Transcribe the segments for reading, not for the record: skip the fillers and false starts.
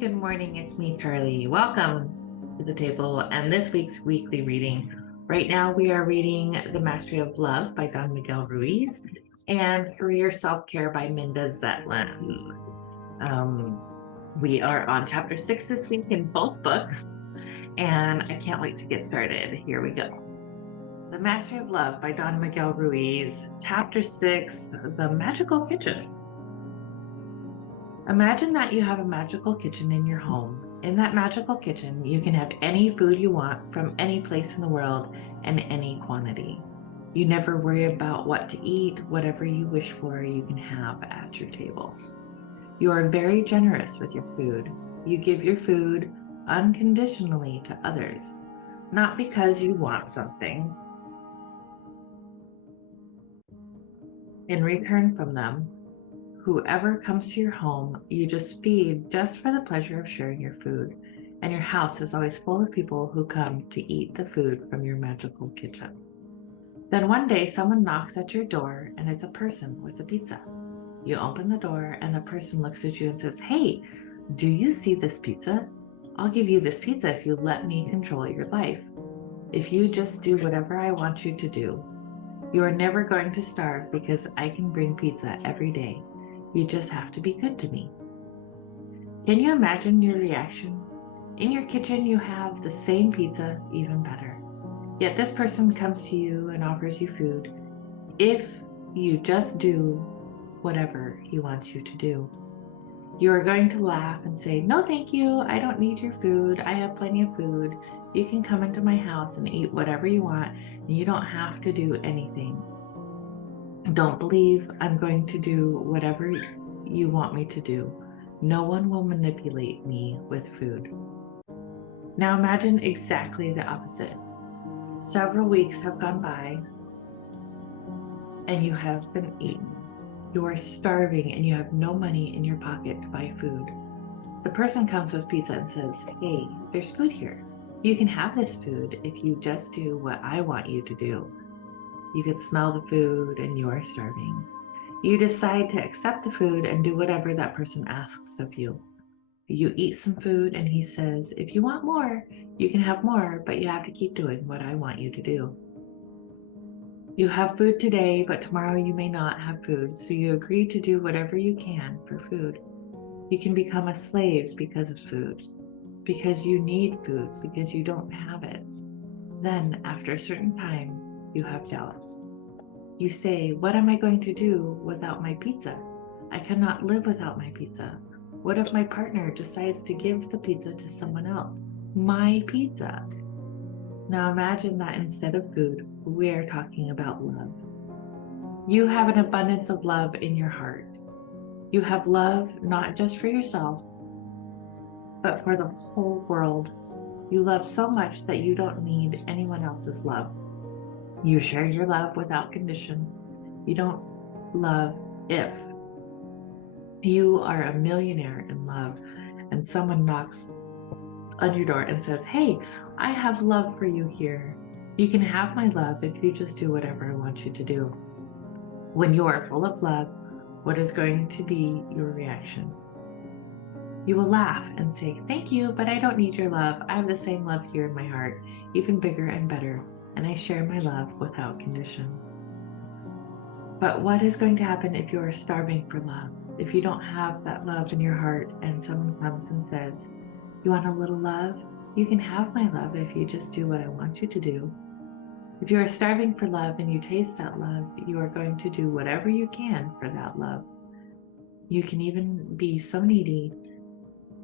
good morning. It's me, Carly. Welcome to the table and this week's weekly reading. Right now, we are reading The Mastery of Love by Don Miguel Ruiz and Career Self-Care by Minda Zetlin. We are on chapter 6 this week in both books, and I can't wait to get started. Here we go. The Mastery of Love by Don Miguel Ruiz, chapter 6, The Magical Kitchen. Imagine that you have a magical kitchen in your home. In that magical kitchen, you can have any food you want from any place in the world and any quantity. You never worry about what to eat. Whatever you wish for, you can have at your table. You are very generous with your food. You give your food unconditionally to others, not because you want something in return from them. Whoever comes to your home, you just feed just for the pleasure of sharing your food. And your house is always full of people who come to eat the food from your magical kitchen. Then one day someone knocks at your door and it's a person with a pizza. You open the door and the person looks at you and says, "Hey, do you see this pizza? I'll give you this pizza if you let me control your life. If you just do whatever I want you to do. You are never going to starve because I can bring pizza every day. You just have to be good to me." Can you imagine your reaction? In your kitchen, you have the same pizza, even better. Yet this person comes to you and offers you food if you just do whatever he wants you to do. You are going to laugh and say, "No, thank you. I don't need your food. I have plenty of food. You can come into my house and eat whatever you want, and you don't have to do anything. Don't believe I'm going to do whatever you want me to do. No one will manipulate me with food." Now imagine exactly the opposite. Several weeks have gone by and you have been eaten. You are starving and you have no money in your pocket to buy food. The person comes with pizza and says, "Hey, there's food here. You can have this food if you just do what I want you to do." You can smell the food and you are starving. You decide to accept the food and do whatever that person asks of you. You eat some food and he says, "If you want more, you can have more, but you have to keep doing what I want you to do." You have food today, but tomorrow you may not have food, so you agree to do whatever you can for food. You can become a slave because of food, because you need food, because you don't have it. Then, after a certain time, you have doubts. You say, "What am I going to do without my pizza? I cannot live without my pizza. What if my partner decides to give the pizza to someone else? My pizza." Now imagine that instead of food, we're talking about love. You have an abundance of love in your heart. You have love not just for yourself, but for the whole world. You love so much that you don't need anyone else's love. You share your love without condition. You don't love if. You are a millionaire in love and someone knocks on your door and says, "Hey, I have love for you here. You can have my love if you just do whatever I want you to do." When you are full of love, what is going to be your reaction? You will laugh and say, "Thank you, but I don't need your love. I have the same love here in my heart, even bigger and better, and I share my love without condition." But what is going to happen if you are starving for love? If you don't have that love in your heart and someone comes and says, "You want a little love? You can have my love if you just do what I want you to do." If you are starving for love and you taste that love, you are going to do whatever you can for that love. You can even be so needy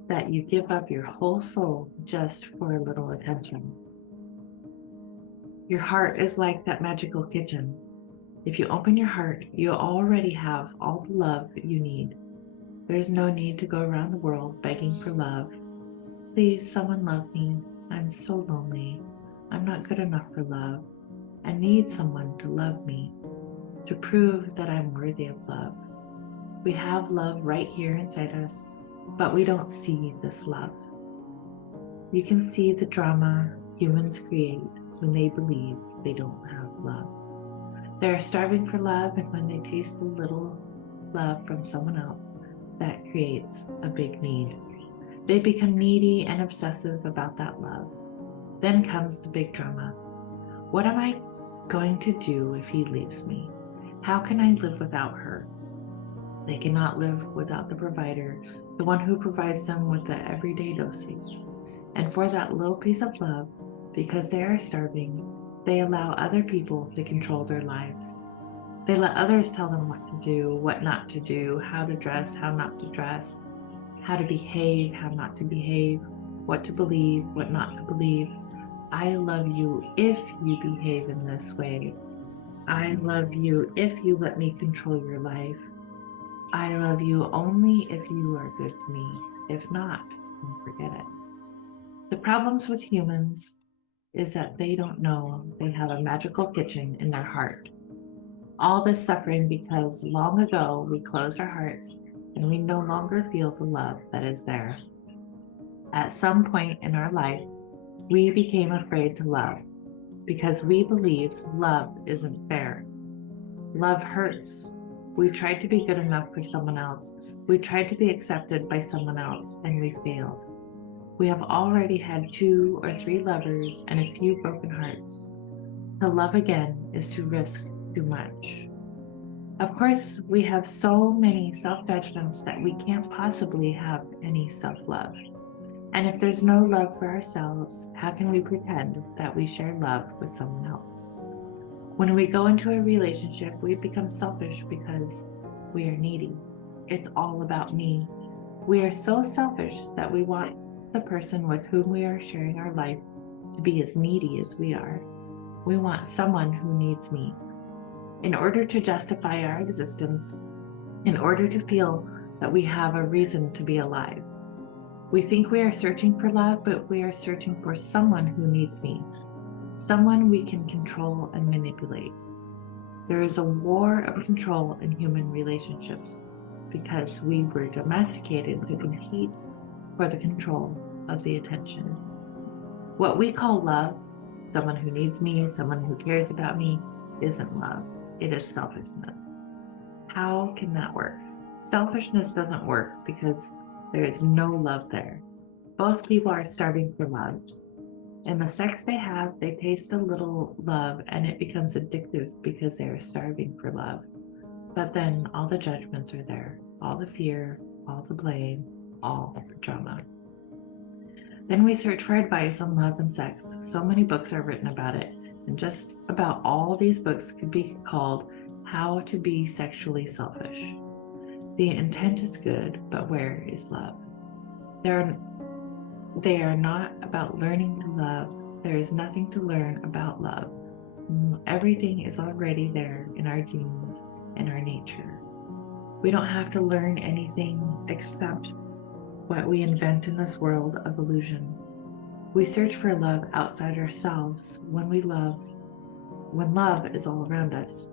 that you give up your whole soul just for a little attention. Your heart is like that magical kitchen. If you open your heart, you already have all the love you need. There's no need to go around the world begging for love. "Please, someone love me. I'm so lonely. I'm not good enough for love. I need someone to love me, to prove that I'm worthy of love." We have love right here inside us, but we don't see this love. You can see the drama humans create when they believe they don't have love. They are starving for love, and when they taste a little love from someone else, that creates a big need. They become needy and obsessive about that love. Then comes the big drama. What am I going to do if he leaves me? How can I live without her? They cannot live without the provider, the one who provides them with the everyday doses. And for that little piece of love, because they are starving, they allow other people to control their lives. They let others tell them what to do, what not to do, how to dress, how not to dress, how to behave, how not to behave, what to believe, what not to believe. I love you if you behave in this way. I love you if you let me control your life. I love you only if you are good to me. If not, then forget it. The problems with humans is that they don't know they have a magical kitchen in their heart. All this suffering because long ago we closed our hearts and we no longer feel the love that is there. At some point in our life, we became afraid to love because we believed love isn't fair. Love hurts. We tried to be good enough for someone else. We tried to be accepted by someone else, and we failed. We have already had 2 or 3 lovers and a few broken hearts. To love again is to risk too much. Of course, we have so many self-judgments that we can't possibly have any self-love. And if there's no love for ourselves, how can we pretend that we share love with someone else? When we go into a relationship, we become selfish because we are needy. It's all about me. We are so selfish that we want the person with whom we are sharing our life to be as needy as we are. We want someone who needs me. In order to justify our existence, in order to feel that we have a reason to be alive. We think we are searching for love, but we are searching for someone who needs me, someone we can control and manipulate. There is a war of control in human relationships because we were domesticated to compete for the control of the attention. What we call love, someone who needs me, someone who cares about me, isn't love. It is selfishness. How can that work? Selfishness doesn't work because there is no love there. Both people are starving for love. In the sex they have, they taste a little love and it becomes addictive because they are starving for love. But then all the judgments are there, all the fear, all the blame, all the drama. Then we search for advice on love and sex. So many books are written about it, and just about all these books could be called How to Be Sexually Selfish. The intent is good, but where is love? They are not about learning to love. There is nothing to learn about love. Everything is already there in our genes and our nature. We don't have to learn anything except what we invent in this world of illusion. We search for love outside ourselves when love is all around us.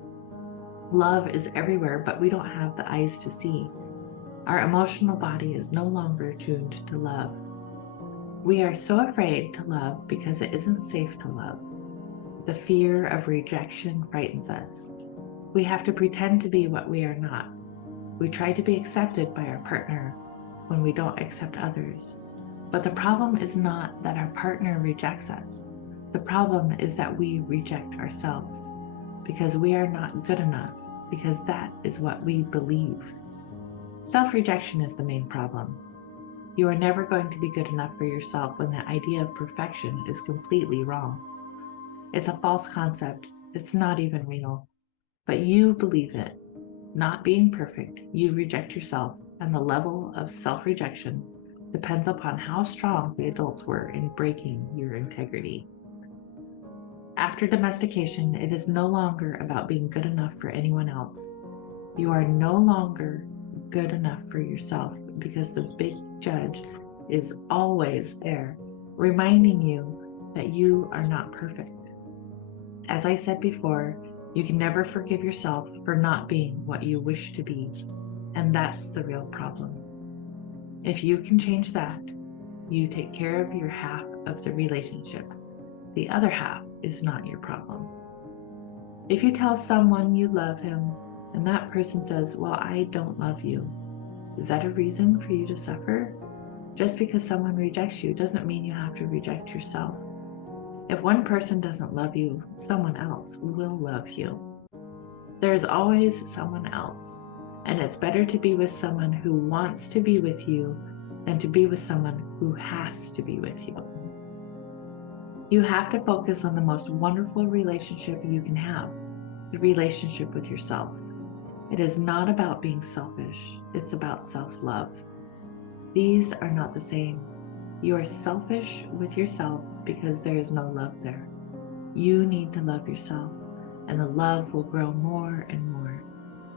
Love is everywhere, but we don't have the eyes to see. Our emotional body is no longer tuned to love. We are so afraid to love because it isn't safe to love. The fear of rejection frightens us. We have to pretend to be what we are not. We try to be accepted by our partner when we don't accept others. But the problem is not that our partner rejects us. The problem is that we reject ourselves because we are not good enough, because that is what we believe. Self-rejection is the main problem. You are never going to be good enough for yourself when the idea of perfection is completely wrong. It's a false concept. It's not even real. But you believe it. Not being perfect, you reject yourself, and the level of self-rejection depends upon how strong the adults were in breaking your integrity. After domestication, it is no longer about being good enough for anyone else. You are no longer good enough for yourself because the big judge is always there, reminding you that you are not perfect. As I said before, you can never forgive yourself for not being what you wish to be, and that's the real problem. If you can change that, you take care of your half of the relationship. The other half is not your problem. If you tell someone you love him, and that person says, well, I don't love you, is that a reason for you to suffer? Just because someone rejects you doesn't mean you have to reject yourself. If one person doesn't love you, someone else will love you. There is always someone else, and it's better to be with someone who wants to be with you than to be with someone who has to be with you. You have to focus on the most wonderful relationship you can have, the relationship with yourself. It is not about being selfish, it's about self-love. These are not the same. You are selfish with yourself because there is no love there. You need to love yourself, and the love will grow more and more.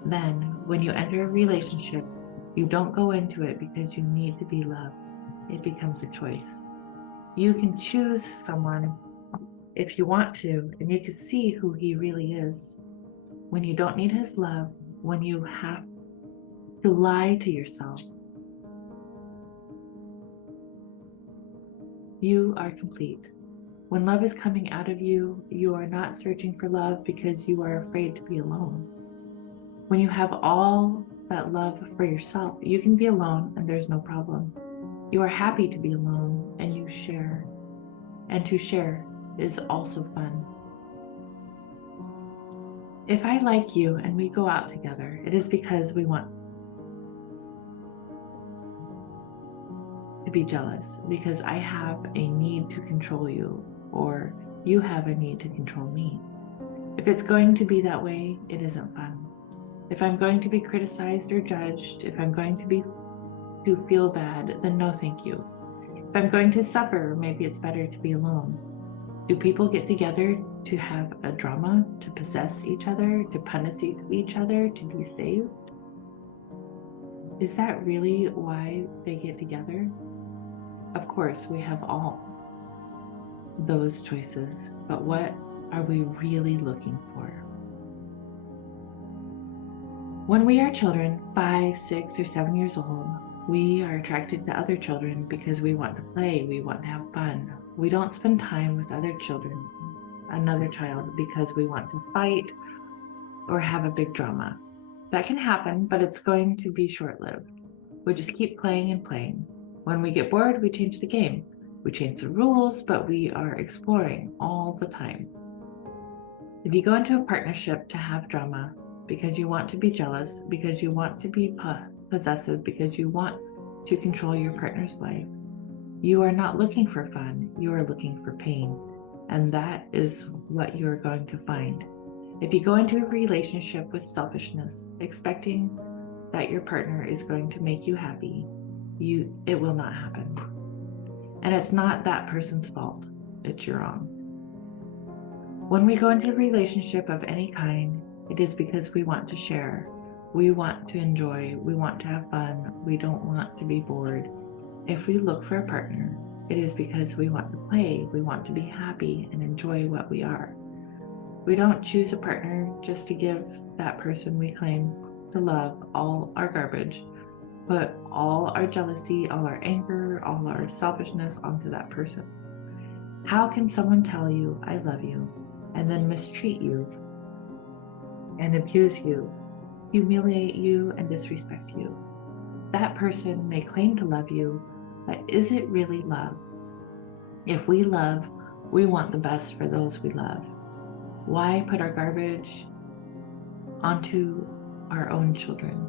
Then, when you enter a relationship, you don't go into it because you need to be loved. It becomes a choice. You can choose someone if you want to, and you can see who he really is. When you don't need his love, when you have to lie to yourself, you are complete. When love is coming out of you, you are not searching for love because you are afraid to be alone. When you have all that love for yourself, you can be alone and there's no problem. You are happy to be alone and you share. And to share is also fun. If I like you and we go out together, it is because we want to be jealous, because I have a need to control you, or you have a need to control me. If it's going to be that way, it isn't fun. If I'm going to be criticized or judged, if I'm going to feel bad, then no thank you. If I'm going to suffer, maybe it's better to be alone. Do people get together to have a drama, to possess each other, to punish each other, to be saved? Is that really why they get together? Of course, we have all those choices, but what are we really looking for? When we are children, 5, 6, or 7 years old, we are attracted to other children because we want to play, we want to have fun. We don't spend time with other children, another child, because we want to fight or have a big drama. That can happen, but it's going to be short-lived. We just keep playing and playing. When we get bored, we change the game. We change the rules, but we are exploring all the time. If you go into a partnership to have drama because you want to be jealous, because you want to be possessive, because you want to control your partner's life, you are not looking for fun, you are looking for pain. And that is what you're going to find. If you go into a relationship with selfishness, expecting that your partner is going to make you happy, it will not happen. And it's not that person's fault, it's your own. When we go into a relationship of any kind, it is because we want to share, we want to enjoy, we want to have fun, we don't want to be bored. If we look for a partner, it is because we want to play, we want to be happy and enjoy what we are. We don't choose a partner just to give that person we claim to love all our garbage, put all our jealousy, all our anger, all our selfishness onto that person. How can someone tell you, I love you, and then mistreat you and abuse you, humiliate you and disrespect you? That person may claim to love you, but is it really love? If we love, we want the best for those we love. Why put our garbage onto our own children?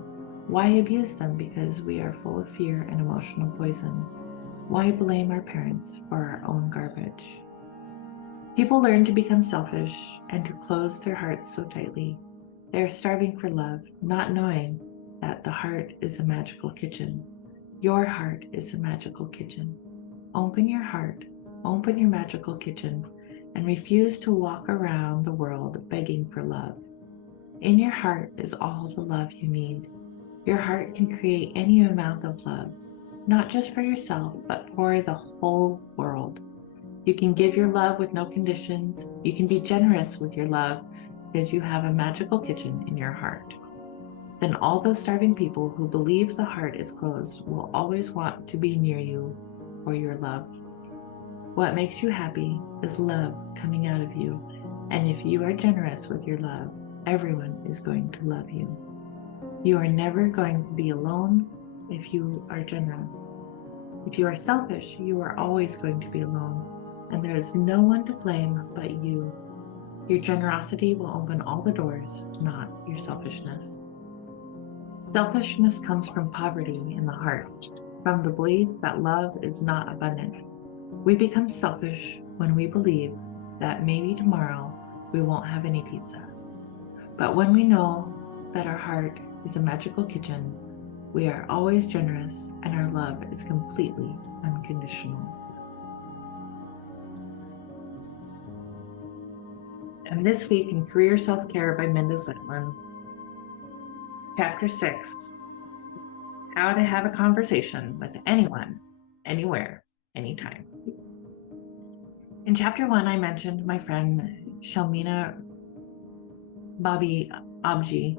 Why abuse them because we are full of fear and emotional poison? Why blame our parents for our own garbage? People learn to become selfish and to close their hearts so tightly. They are starving for love, not knowing that the heart is a magical kitchen. Your heart is a magical kitchen. Open your heart, open your magical kitchen, and refuse to walk around the world begging for love. In your heart is all the love you need. Your heart can create any amount of love, not just for yourself, but for the whole world. You can give your love with no conditions. You can be generous with your love because you have a magical kitchen in your heart. Then all those starving people who believe the heart is closed will always want to be near you for your love. What makes you happy is love coming out of you. And if you are generous with your love, everyone is going to love you. You are never going to be alone if you are generous. If you are selfish, you are always going to be alone, and there is no one to blame but you. Your generosity will open all the doors, not your selfishness. Selfishness comes from poverty in the heart, from the belief that love is not abundant. We become selfish when we believe that maybe tomorrow we won't have any pizza. But when we know that our heart is a magical kitchen, we are always generous and our love is completely unconditional. And this week in Career Self-Care by Minda Zetlin, Chapter 6, How to Have a Conversation with Anyone, Anywhere, Anytime. In Chapter 1, I mentioned my friend Shalmina Bobby Abji,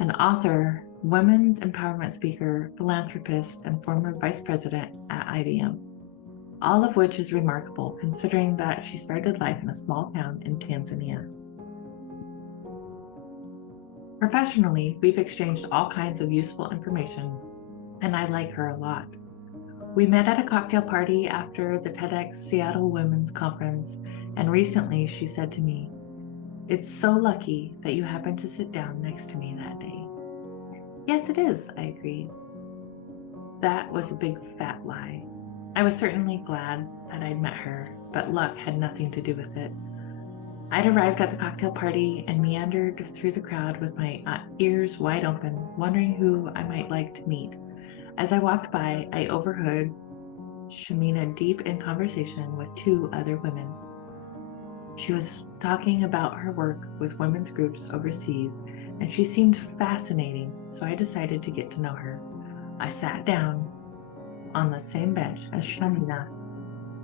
an author, women's empowerment speaker, philanthropist, and former vice president at IBM, all of which is remarkable considering that she started life in a small town in Tanzania. Professionally, we've exchanged all kinds of useful information, and I like her a lot. We met at a cocktail party after the TEDx Seattle Women's Conference, and recently she said to me, "It's so lucky that you happened to sit down next to me that day." Yes, it is, I agreed. That was a big fat lie. I was certainly glad that I'd met her, but luck had nothing to do with it. I'd arrived at the cocktail party and meandered through the crowd with my ears wide open, wondering who I might like to meet. As I walked by, I overheard Shamina deep in conversation with two other women. She was talking about her work with women's groups overseas, and she seemed fascinating, so I decided to get to know her. I sat down on the same bench as Shamina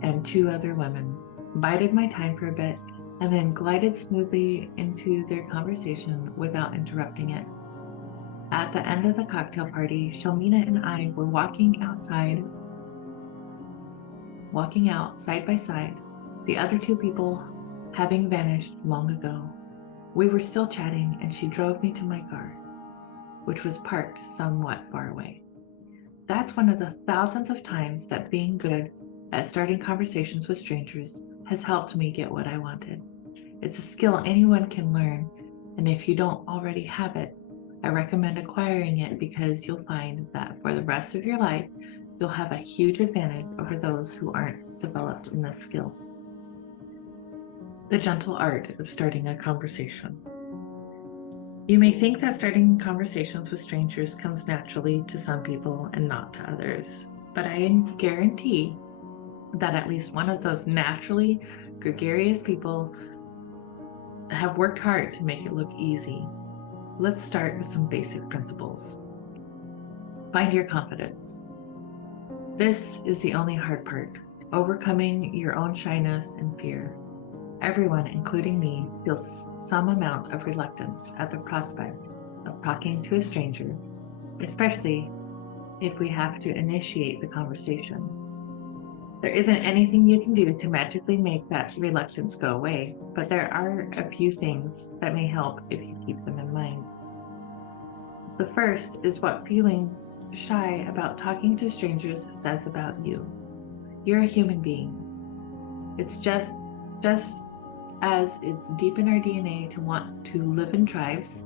and two other women, bided my time for a bit, and then glided smoothly into their conversation without interrupting it. At the end of the cocktail party, Shalmina and I were walking out side by side, the other two people having vanished long ago. We were still chatting, and she drove me to my car, which was parked somewhat far away. That's one of the thousands of times that being good at starting conversations with strangers has helped me get what I wanted. It's a skill anyone can learn, and if you don't already have it, I recommend acquiring it because you'll find that for the rest of your life, you'll have a huge advantage over those who aren't developed in this skill. The gentle art of starting a conversation. You may think that starting conversations with strangers comes naturally to some people and not to others, but I guarantee that at least one of those naturally gregarious people have worked hard to make it look easy. Let's start with some basic principles. Find your confidence. This is the only hard part, overcoming your own shyness and fear. Everyone, including me, feels some amount of reluctance at the prospect of talking to a stranger, especially if we have to initiate the conversation. There isn't anything you can do to magically make that reluctance go away, but there are a few things that may help if you keep them in mind. The first is what feeling shy about talking to strangers says about you. You're a human being. It's just as it's deep in our DNA to want to live in tribes,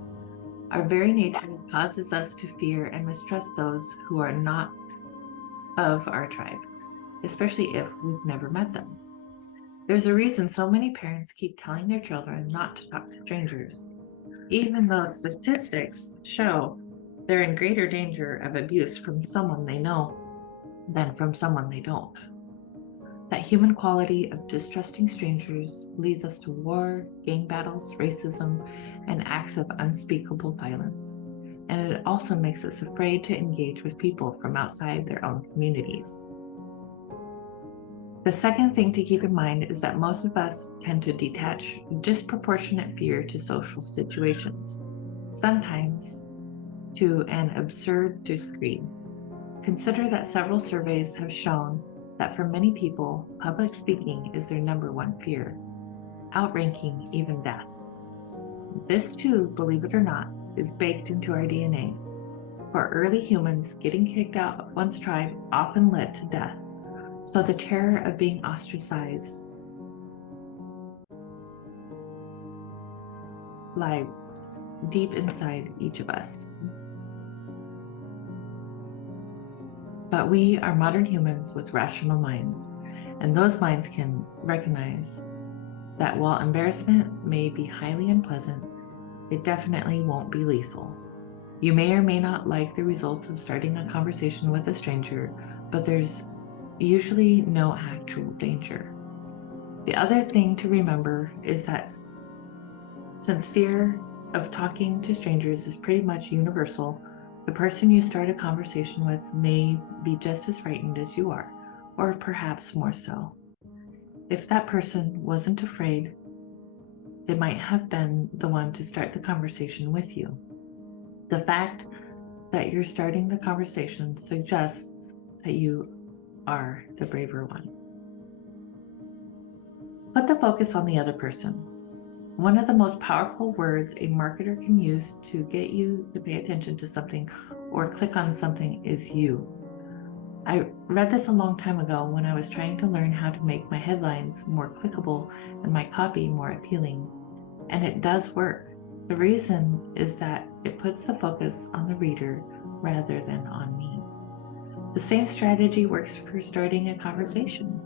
our very nature causes us to fear and mistrust those who are not of our tribe, especially if we've never met them. There's a reason so many parents keep telling their children not to talk to strangers, even though statistics show they're in greater danger of abuse from someone they know than from someone they don't. That human quality of distrusting strangers leads us to war, gang battles, racism, and acts of unspeakable violence. And it also makes us afraid to engage with people from outside their own communities. The second thing to keep in mind is that most of us tend to detach disproportionate fear to social situations, sometimes to an absurd degree. Consider that several surveys have shown that for many people, public speaking is their number one fear, outranking even death. This too, believe it or not, is baked into our DNA. For early humans, getting kicked out of one's tribe often led to death, So the terror of being ostracized lies deep inside each of us. But we are modern humans with rational minds, and those minds can recognize that while embarrassment may be highly unpleasant, it definitely won't be lethal. You may or may not like the results of starting a conversation with a stranger, but there's usually no actual danger. The other thing to remember is that since fear of talking to strangers is pretty much universal, the person you start a conversation with may be just as frightened as you are, or perhaps more so. If that person wasn't afraid, they might have been the one to start the conversation with you. The fact that you're starting the conversation suggests that you are the braver one. Put the focus on the other person. One of the most powerful words a marketer can use to get you to pay attention to something or click on something is you. I read this a long time ago when I was trying to learn how to make my headlines more clickable and my copy more appealing. And it does work. The reason is that it puts the focus on the reader rather than on me. The same strategy works for starting a conversation.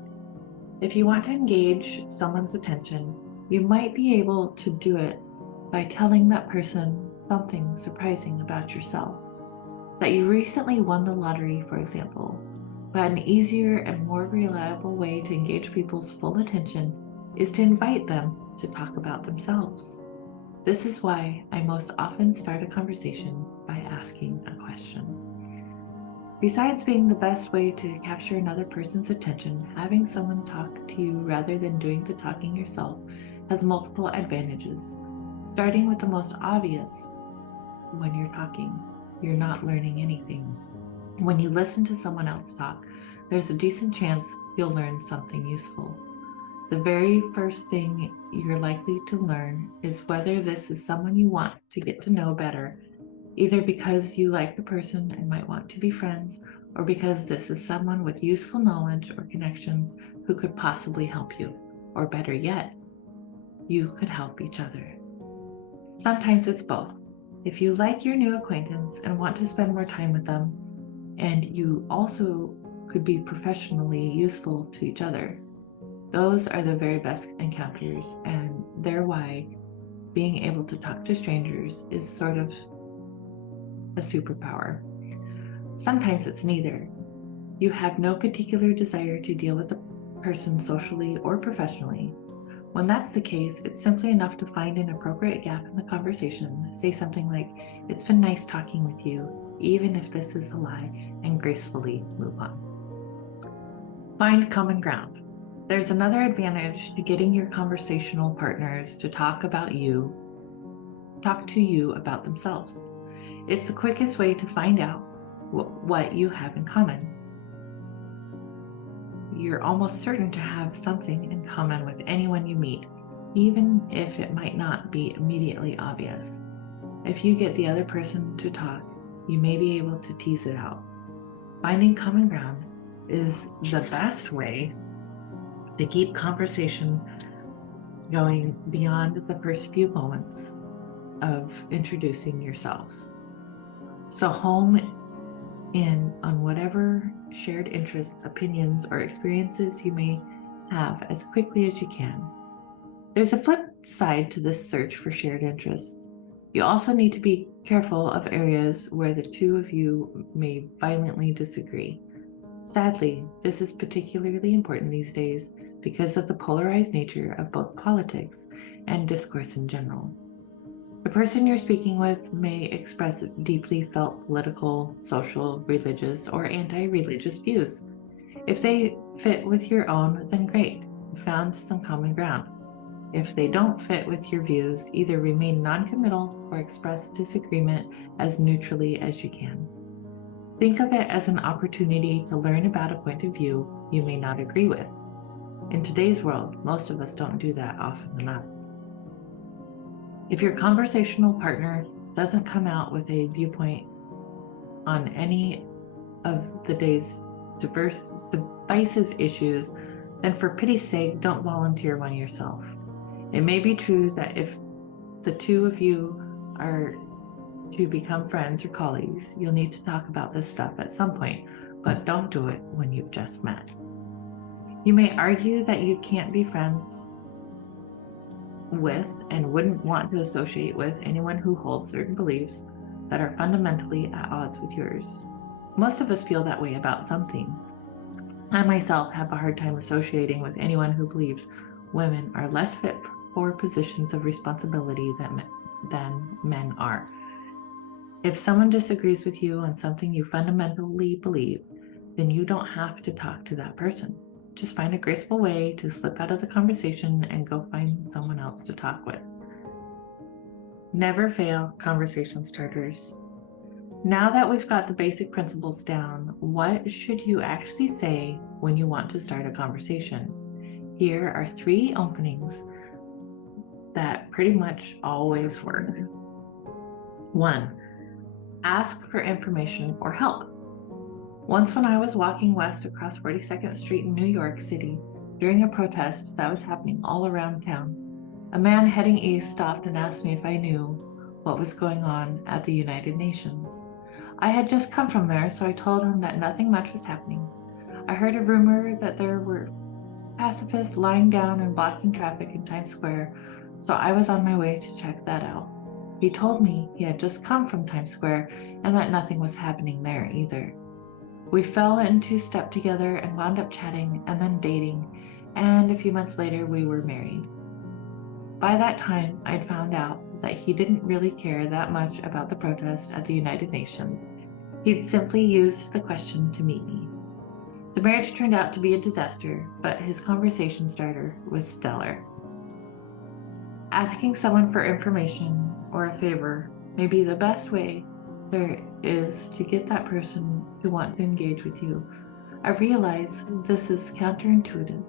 If you want to engage someone's attention, you might be able to do it by telling that person something surprising about yourself. That you recently won the lottery, for example. But an easier and more reliable way to engage people's full attention is to invite them to talk about themselves. This is why I most often start a conversation by asking a question. Besides being the best way to capture another person's attention, having someone talk to you rather than doing the talking yourself has multiple advantages. Starting with the most obvious, when you're talking, you're not learning anything. When you listen to someone else talk, there's a decent chance you'll learn something useful. The very first thing you're likely to learn is whether this is someone you want to get to know better, either because you like the person and might want to be friends, or because this is someone with useful knowledge or connections who could possibly help you, or better yet, you could help each other. Sometimes it's both. If you like your new acquaintance and want to spend more time with them, and you also could be professionally useful to each other, those are the very best encounters, and they're why being able to talk to strangers is sort of a superpower. Sometimes it's neither. You have no particular desire to deal with the person socially or professionally. When that's the case, it's simply enough to find an appropriate gap in the conversation. Say something like, "It's been nice talking with you," even if this is a lie, and gracefully move on. Find common ground. There's another advantage to getting your conversational partners to talk to you about themselves. It's the quickest way to find out what you have in common. You're almost certain to have something in common with anyone you meet, even if it might not be immediately obvious. If you get the other person to talk, you may be able to tease it out. Finding common ground is the best way to keep conversation going beyond the first few moments of introducing yourselves. So home in on whatever shared interests, opinions, or experiences you may have as quickly as you can. There's a flip side to this search for shared interests. You also need to be careful of areas where the two of you may violently disagree. Sadly, this is particularly important these days because of the polarized nature of both politics and discourse in general. The person you're speaking with may express deeply felt political, social, religious, or anti-religious views. If they fit with your own, then great, you found some common ground. If they don't fit with your views, either remain non-committal or express disagreement as neutrally as you can. Think of it as an opportunity to learn about a point of view you may not agree with. In today's world, most of us don't do that often enough. If your conversational partner doesn't come out with a viewpoint on any of the day's divisive issues, then for pity's sake, don't volunteer one yourself. It may be true that if the two of you are to become friends or colleagues, you'll need to talk about this stuff at some point, but don't do it when you've just met. You may argue that you can't be friends with and wouldn't want to associate with anyone who holds certain beliefs that are fundamentally at odds with yours. Most of us feel that way about some things. I myself have a hard time associating with anyone who believes women are less fit for positions of responsibility than men are. If someone disagrees with you on something you fundamentally believe, then you don't have to talk to that person. Just find a graceful way to slip out of the conversation and go find someone else to talk with. Never fail conversation starters. Now that we've got the basic principles down, what should you actually say when you want to start a conversation? Here are 3 openings that pretty much always work. 1. Ask for information or help. Once when I was walking west across 42nd Street in New York City during a protest that was happening all around town, a man heading east stopped and asked me if I knew what was going on at the United Nations. I had just come from there, so I told him that nothing much was happening. I heard a rumor that there were pacifists lying down and blocking traffic in Times Square, so I was on my way to check that out. He told me he had just come from Times Square and that nothing was happening there either. We fell into step together and wound up chatting and then dating, and a few months later we were married. By that time, I'd found out that he didn't really care that much about the protest at the United Nations. He'd simply used the question to meet me. The marriage turned out to be a disaster, but his conversation starter was stellar. Asking someone for information or a favor may be the best way there is to get that person to want to engage with you. I realize this is counterintuitive.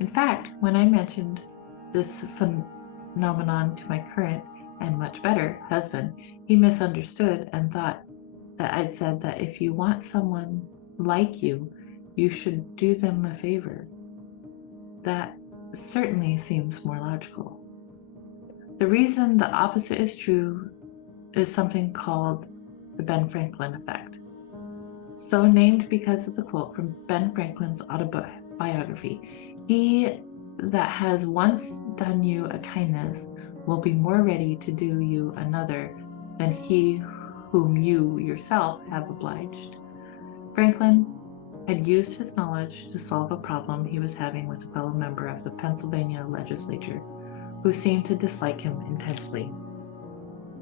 In fact, when I mentioned this phenomenon to my current and much better husband, he misunderstood and thought that I'd said that if you want someone like you, you should do them a favor. That certainly seems more logical. The reason the opposite is true is something called the Ben Franklin effect. So named because of the quote from Ben Franklin's autobiography, "He that has once done you a kindness will be more ready to do you another than he whom you yourself have obliged." Franklin had used his knowledge to solve a problem he was having with a fellow member of the Pennsylvania legislature who seemed to dislike him intensely.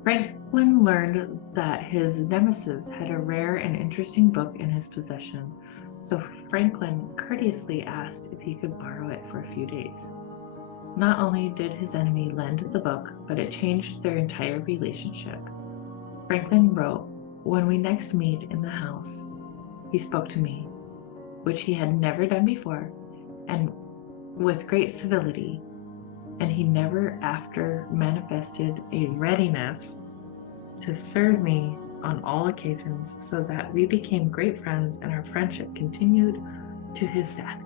Franklin learned that his nemesis had a rare and interesting book in his possession, so Franklin courteously asked if he could borrow it for a few days. Not only did his enemy lend the book, but it changed their entire relationship. Franklin wrote, "When we next meet in the house, he spoke to me, which he had never done before, and with great civility, and he never after manifested a readiness to serve me on all occasions, so that we became great friends and our friendship continued to his death."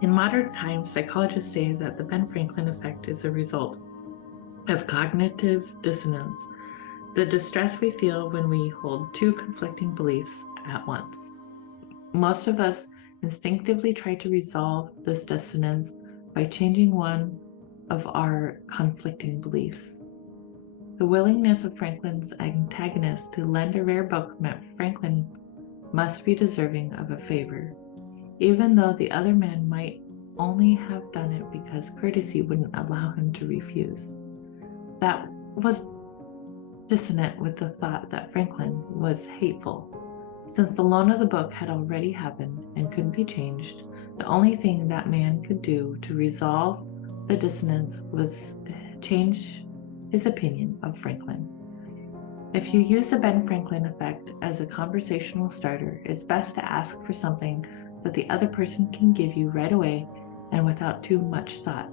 In modern times, psychologists say that the Ben Franklin effect is a result of cognitive dissonance, the distress we feel when we hold 2 conflicting beliefs at once. Most of us instinctively try to resolve this dissonance by changing one of our conflicting beliefs. The willingness of Franklin's antagonist to lend a rare book meant Franklin must be deserving of a favor, even though the other man might only have done it because courtesy wouldn't allow him to refuse. That was dissonant with the thought that Franklin was hateful. Since the loan of the book had already happened and couldn't be changed, the only thing that man could do to resolve the dissonance was change his opinion of Franklin. If you use the Ben Franklin effect as a conversational starter, it's best to ask for something that the other person can give you right away and without too much thought,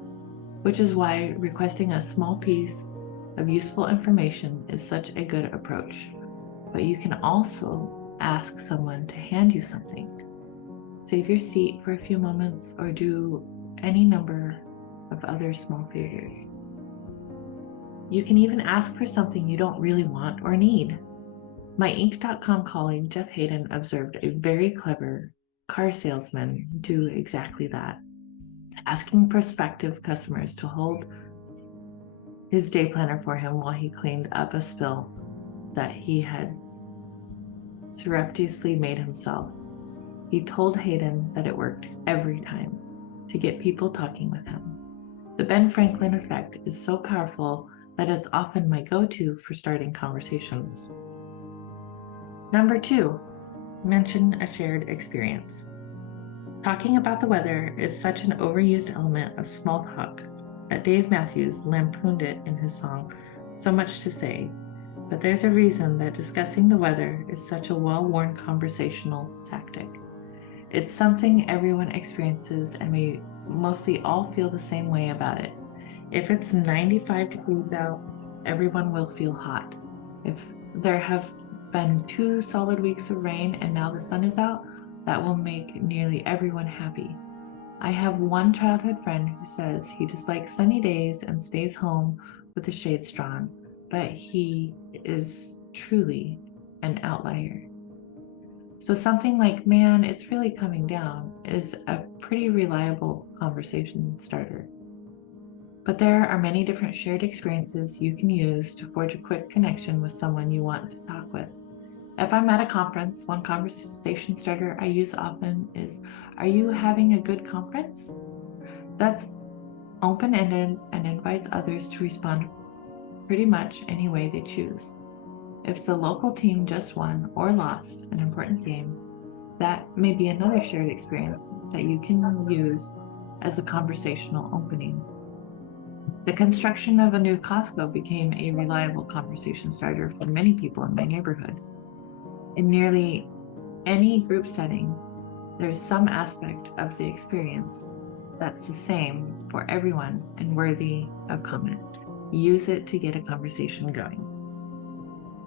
which is why requesting a small piece of useful information is such a good approach. But you can also ask someone to hand you something. Save your seat for a few moments or do any number of other small favors. You can even ask for something you don't really want or need. My Inc.com colleague Jeff Hayden observed a very clever car salesman do exactly that, asking prospective customers to hold his day planner for him while he cleaned up a spill that he had surreptitiously made himself. He told Hayden that it worked every time to get people talking with him. The Ben Franklin effect is so powerful that it's often my go-to for starting conversations. Number 2, mention a shared experience. Talking about the weather is such an overused element of small talk that Dave Matthews lampooned it in his song, So Much to Say. But there's a reason that discussing the weather is such a well-worn conversational tactic. It's something everyone experiences, and we mostly all feel the same way about it. If it's 95 degrees out, everyone will feel hot. If there have been 2 solid weeks of rain and now the sun is out, that will make nearly everyone happy. I have one childhood friend who says he dislikes sunny days and stays home with the shades drawn, but he is truly an outlier. So something like, man, it's really coming down is a pretty reliable conversation starter. But there are many different shared experiences you can use to forge a quick connection with someone you want to talk with. If I'm at a conference, one conversation starter I use often is, are you having a good conference? That's open-ended and invites others to respond pretty much any way they choose. If the local team just won or lost an important game, that may be another shared experience that you can use as a conversational opening. The construction of a new Costco became a reliable conversation starter for many people in my neighborhood. In nearly any group setting, there's some aspect of the experience that's the same for everyone and worthy of comment. Use it to get a conversation going.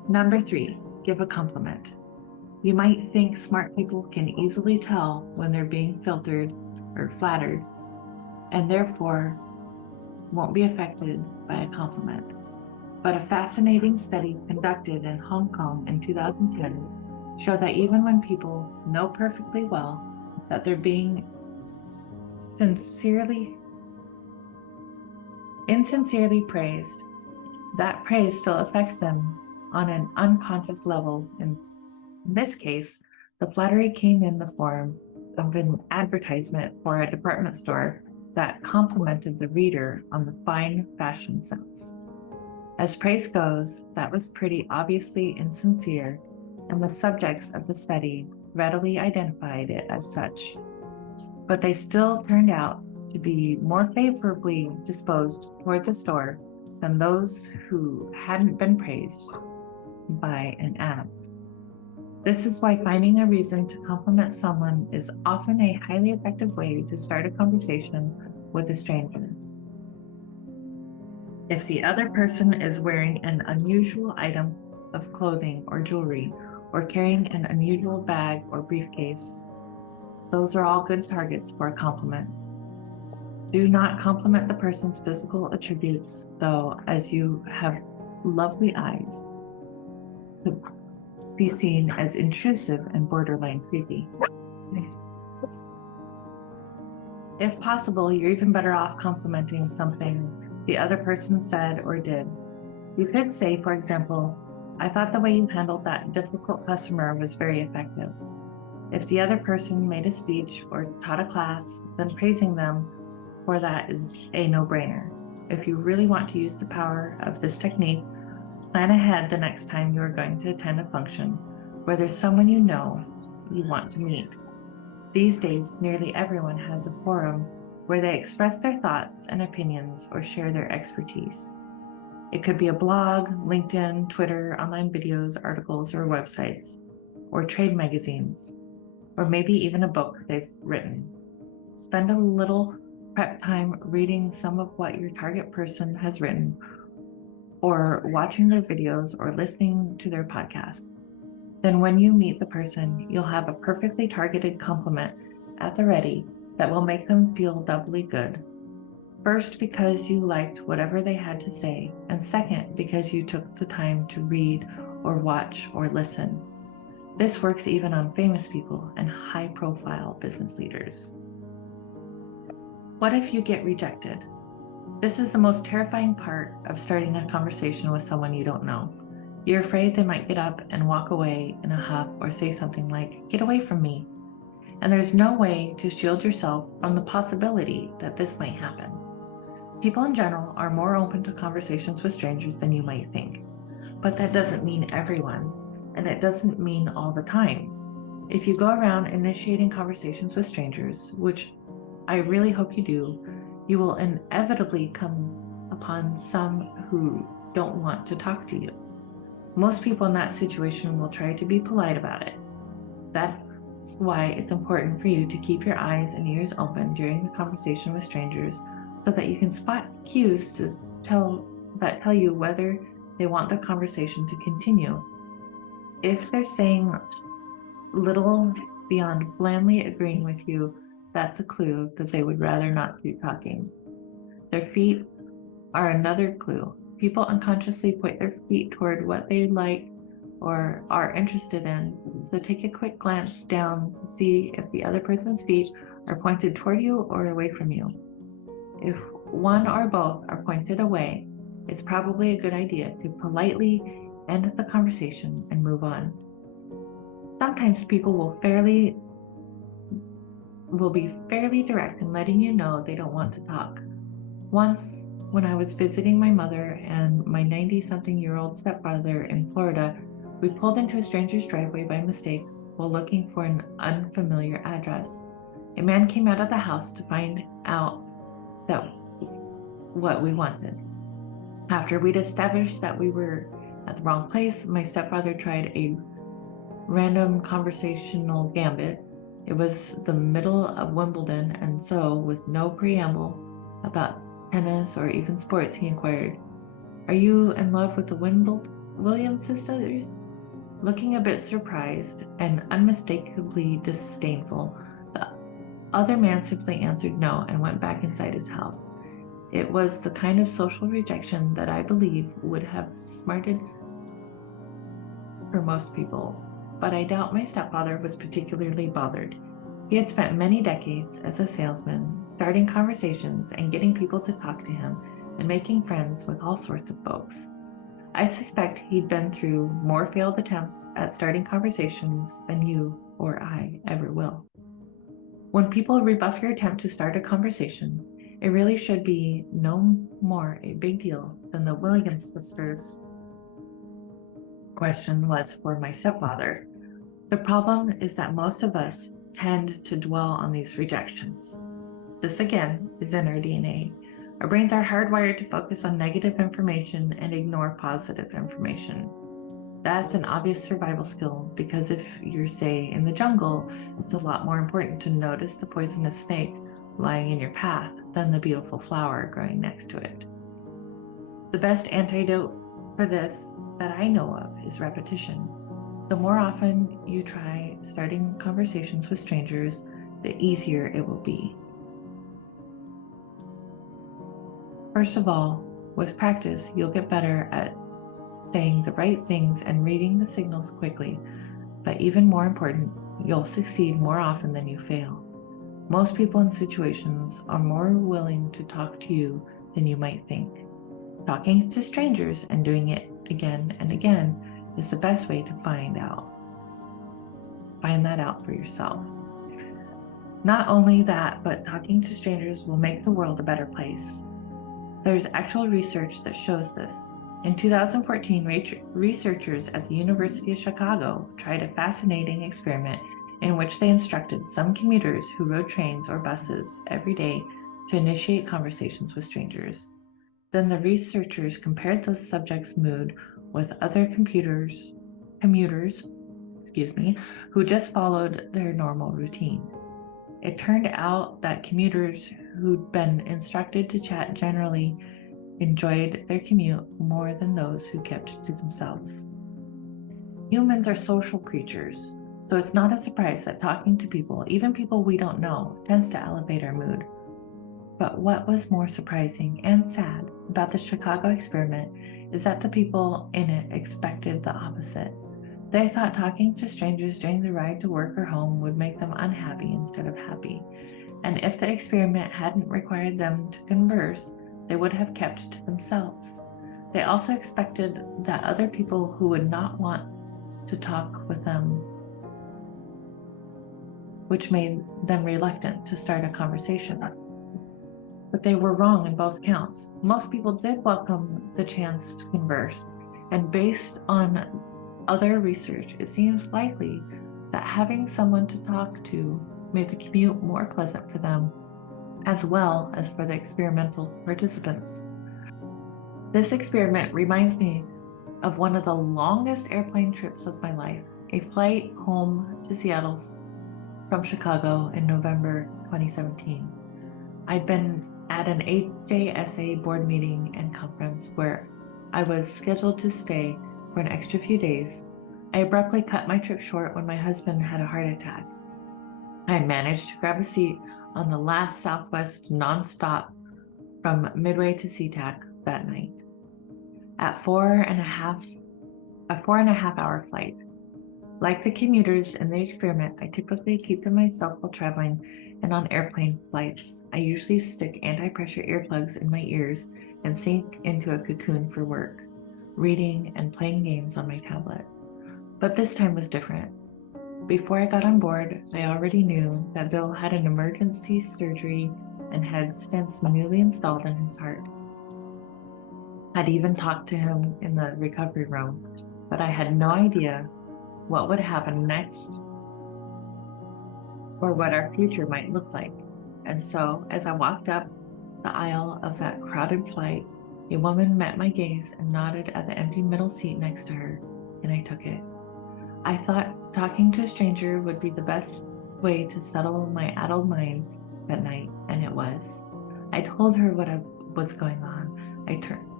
Number 3, give a compliment. You might think smart people can easily tell when they're being filtered or flattered, and therefore won't be affected by a compliment. But a fascinating study conducted in Hong Kong in 2010 showed that even when people know perfectly well that they're being insincerely praised, that praise still affects them on an unconscious level. In this case, the flattery came in the form of an advertisement for a department store that complimented the reader on the fine fashion sense. As praise goes, that was pretty obviously insincere, and the subjects of the study readily identified it as such. But they still turned out to be more favorably disposed toward the store than those who hadn't been praised by an ad. This is why finding a reason to compliment someone is often a highly effective way to start a conversation with a stranger. If the other person is wearing an unusual item of clothing or jewelry, or carrying an unusual bag or briefcase, those are all good targets for a compliment. Do not compliment the person's physical attributes, though, as you have lovely eyes, to be seen as intrusive and borderline creepy. If possible, you're even better off complimenting something the other person said or did. You could say, for example, I thought the way you handled that difficult customer was very effective. If the other person made a speech or taught a class, then praising them for that is a no-brainer. If you really want to use the power of this technique, plan ahead the next time you are going to attend a function where there's someone you know you want to meet. These days, nearly everyone has a forum where they express their thoughts and opinions or share their expertise. It could be a blog, LinkedIn, Twitter, online videos, articles, or websites, or trade magazines, or maybe even a book they've written. Spend a little prep time reading some of what your target person has written, or watching their videos or listening to their podcasts. Then when you meet the person, you'll have a perfectly targeted compliment at the ready that will make them feel doubly good. First, because you liked whatever they had to say, and second, because you took the time to read or watch or listen. This works even on famous people and high-profile business leaders. What if you get rejected? This is the most terrifying part of starting a conversation with someone you don't know. You're afraid they might get up and walk away in a huff or say something like, "Get away from me." And there's no way to shield yourself from the possibility that this might happen. People in general are more open to conversations with strangers than you might think. But that doesn't mean everyone, and it doesn't mean all the time. If you go around initiating conversations with strangers, which I really hope you do, you will inevitably come upon some who don't want to talk to you. Most people in that situation will try to be polite about it. That's why it's important for you to keep your eyes and ears open during the conversation with strangers so that you can spot cues to tell you whether they want the conversation to continue. If they're saying little beyond blandly agreeing with you, that's a clue that they would rather not keep talking. Their feet are another clue. People unconsciously point their feet toward what they like or are interested in. So take a quick glance down to see if the other person's feet are pointed toward you or away from you. If one or both are pointed away, it's probably a good idea to politely end the conversation and move on. Sometimes people will be fairly direct in letting you know they don't want to talk. Once, when I was visiting my mother and my 90-something-year-old stepfather in Florida, we pulled into a stranger's driveway by mistake while looking for an unfamiliar address. A man came out of the house to find out what we wanted. After we'd established that we were at the wrong place, my stepfather tried a random conversational gambit. It was the middle of Wimbledon, and so, with no preamble about tennis or even sports, he inquired, "Are you in love with the Williams sisters?" Looking a bit surprised and unmistakably disdainful, the other man simply answered no and went back inside his house. It was the kind of social rejection that I believe would have smarted for most people, but I doubt my stepfather was particularly bothered. He had spent many decades as a salesman, starting conversations and getting people to talk to him and making friends with all sorts of folks. I suspect he'd been through more failed attempts at starting conversations than you or I ever will. When people rebuff your attempt to start a conversation, it really should be no more a big deal than the Williams sisters question was for my stepfather. The problem is that most of us tend to dwell on these rejections. This again is in our DNA. Our brains are hardwired to focus on negative information and ignore positive information. That's an obvious survival skill because if you're, say, in the jungle, it's a lot more important to notice the poisonous snake lying in your path than the beautiful flower growing next to it. The best antidote for this that I know of is repetition. The more often you try starting conversations with strangers, the easier it will be. First of all, with practice, you'll get better at saying the right things and reading the signals quickly, but even more important, you'll succeed more often than you fail. Most people in situations are more willing to talk to you than you might think. Talking to strangers and doing it again and again is the best way to find that out for yourself. Not only that, but talking to strangers will make the world a better place. There's actual research that shows this. In 2014, researchers at the University of Chicago tried a fascinating experiment in which they instructed some commuters who rode trains or buses every day to initiate conversations with strangers. Then the researchers compared those subjects' mood with other commuters, who just followed their normal routine. It turned out that commuters who'd been instructed to chat generally enjoyed their commute more than those who kept to themselves. Humans are social creatures, so it's not a surprise that talking to people, even people we don't know, tends to elevate our mood. But what was more surprising and sad about the Chicago experiment is that the people in it expected the opposite. They thought talking to strangers during the ride to work or home would make them unhappy instead of happy. And if the experiment hadn't required them to converse, they would have kept to themselves. They also expected that other people who would not want to talk with them, which made them reluctant to start a conversation. But they were wrong in both counts. Most people did welcome the chance to converse, and based on other research, it seems likely that having someone to talk to made the commute more pleasant for them, as well as for the experimental participants. This experiment reminds me of one of the longest airplane trips of my life, a flight home to Seattle from Chicago in November 2017. I'd been at an HJSA board meeting and conference where I was scheduled to stay for an extra few days. I abruptly cut my trip short when my husband had a heart attack. I managed to grab a seat on the last Southwest nonstop from Midway to SeaTac that night. At a 4.5 hour flight. Like the commuters in the experiment, I typically keep to myself while traveling, and on airplane flights, I usually stick anti-pressure earplugs in my ears and sink into a cocoon for work, reading and playing games on my tablet. But this time was different. Before I got on board, I already knew that Bill had an emergency surgery and had stents newly installed in his heart. I'd even talked to him in the recovery room, but I had no idea what would happen next or what our future might look like. And so, as I walked up the aisle of that crowded flight, a woman met my gaze and nodded at the empty middle seat next to her, and I took it. I thought talking to a stranger would be the best way to settle my addled mind that night, and it was. I told her what was going on.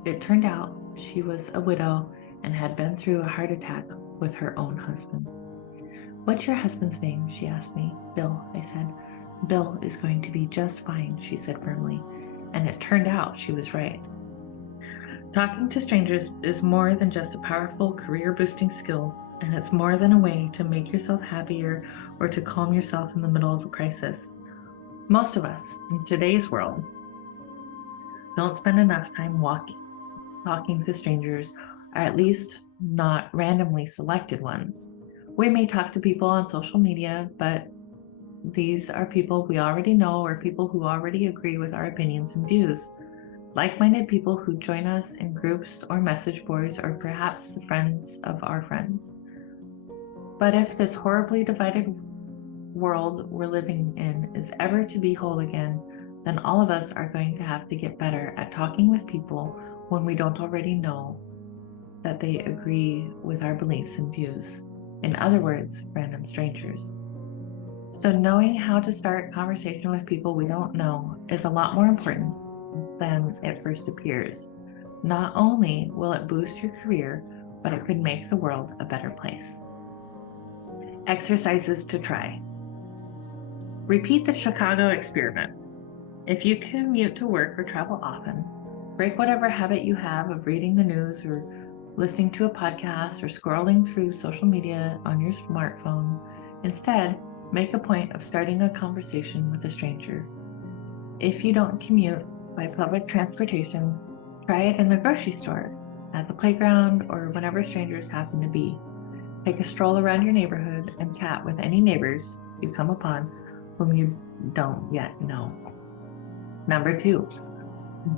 It turned out she was a widow and had been through a heart attack with her own husband. "What's your husband's name?" she asked me. "Bill," I said. "Bill is going to be just fine," she said firmly, and it turned out she was right. Talking to strangers is more than just a powerful career-boosting skill, and it's more than a way to make yourself happier or to calm yourself in the middle of a crisis. Most of us in today's world don't spend enough time talking to strangers, or at least not randomly selected ones. We may talk to people on social media, but these are people we already know or people who already agree with our opinions and views. Like-minded people who join us in groups or message boards, or perhaps the friends of our friends. But if this horribly divided world we're living in is ever to be whole again, then all of us are going to have to get better at talking with people when we don't already know that they agree with our beliefs and views. In other words, random strangers. So knowing how to start conversation with people we don't know is a lot more important than it first appears. Not only will it boost your career, but it could make the world a better place. Exercises to try. Repeat the Chicago experiment. If you commute to work or travel often, break whatever habit you have of reading the news or listening to a podcast or scrolling through social media on your smartphone. Instead, make a point of starting a conversation with a stranger. If you don't commute by public transportation, try it in the grocery store, at the playground, or whenever strangers happen to be. Take a stroll around your neighborhood and chat with any neighbors you come upon whom you don't yet know. Number 2,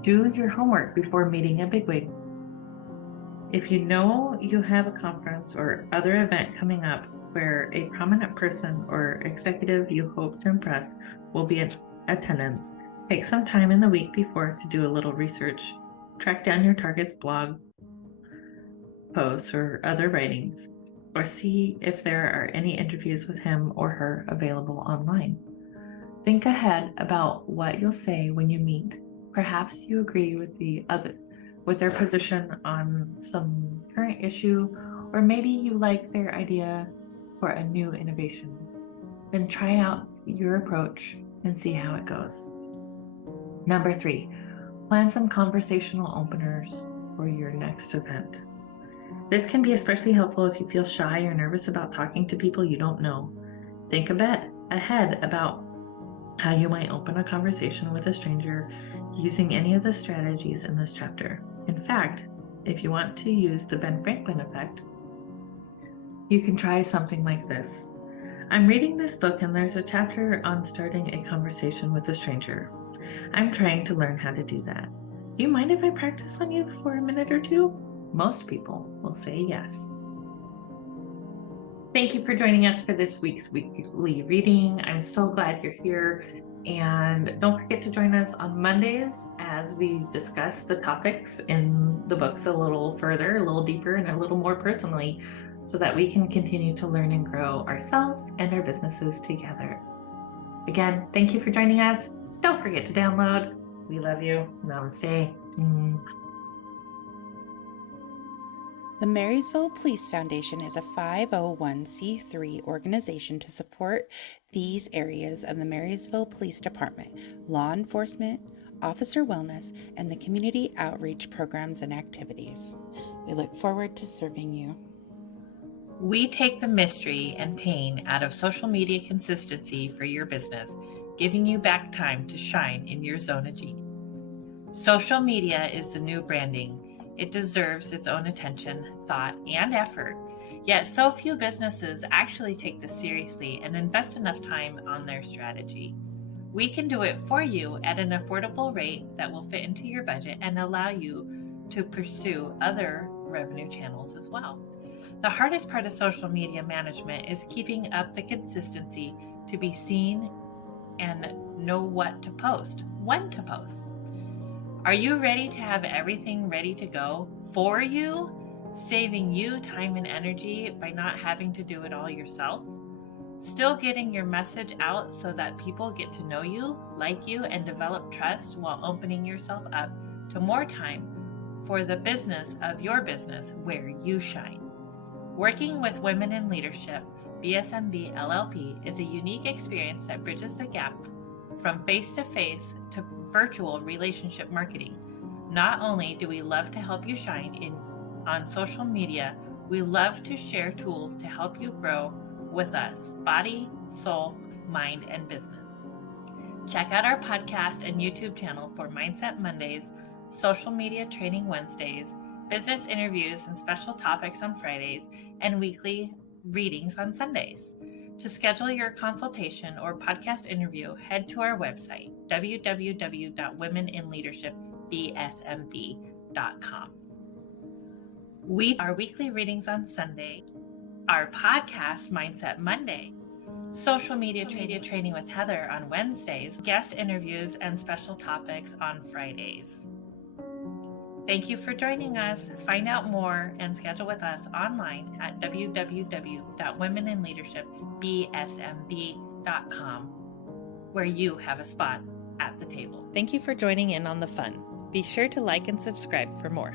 do your homework before meeting a bigwig. If you know you have a conference or other event coming up where a prominent person or executive you hope to impress will be in attendance, take some time in the week before to do a little research. Track down your target's blog posts or other writings, or see if there are any interviews with him or her available online. Think ahead about what you'll say when you meet. Perhaps you agree with their position on some current issue, Or maybe you like their idea for a new innovation. Then try out your approach and see how it goes. Number 3, plan some conversational openers for your next event. This can be especially helpful if you feel shy or nervous about talking to people you don't know. Think a bit ahead about how you might open a conversation with a stranger using any of the strategies in this chapter. In fact, if you want to use the Ben Franklin effect, you can try something like this. I'm reading this book and there's a chapter on starting a conversation with a stranger. I'm trying to learn how to do that. Do you mind if I practice on you for a minute or two? Most people will say yes. Thank you for joining us for this week's weekly reading. I'm so glad you're here. And don't forget to join us on Mondays as we discuss the topics in the books a little further, a little deeper, and a little more personally, so that we can continue to learn and grow ourselves and our businesses together. Again, thank you for joining us. Don't forget to download. We love you. Namaste. The Marysville Police Foundation is a 501c3 organization to support these areas of the Marysville Police Department: law enforcement, officer wellness, and the community outreach programs and activities. We look forward to serving you. We take the mystery and pain out of social media consistency for your business, giving you back time to shine in your zone of genius. Social media is the new branding. It deserves its own attention, thought, and effort. Yet so few businesses actually take this seriously and invest enough time on their strategy. We can do it for you at an affordable rate that will fit into your budget and allow you to pursue other revenue channels as well. The hardest part of social media management is keeping up the consistency to be seen and know what to post, when to post. Are you ready to have everything ready to go for you, saving you time and energy by not having to do it all yourself? Still getting your message out so that people get to know you, like you, and develop trust while opening yourself up to more time for the business of your business where you shine. Working with Women in Leadership, BSMB LLP, is a unique experience that bridges the gap from face-to-face to virtual relationship marketing. Not only do we love to help you shine on social media, we love to share tools to help you grow with us, body, soul, mind, and business. Check out our podcast and YouTube channel for Mindset Mondays, Social Media Training Wednesdays, business interviews and special topics on Fridays, and weekly readings on Sundays. To schedule your consultation or podcast interview, head to our website, www.womeninleadershipbsmb.com. Our weekly readings on Sunday, our podcast, Mindset Monday, social media training with Heather on Wednesdays, guest interviews, and special topics on Fridays. Thank you for joining us. Find out more and schedule with us online at www.womeninleadershipbsmb.com, where you have a spot at the table. Thank you for joining in on the fun. Be sure to like and subscribe for more.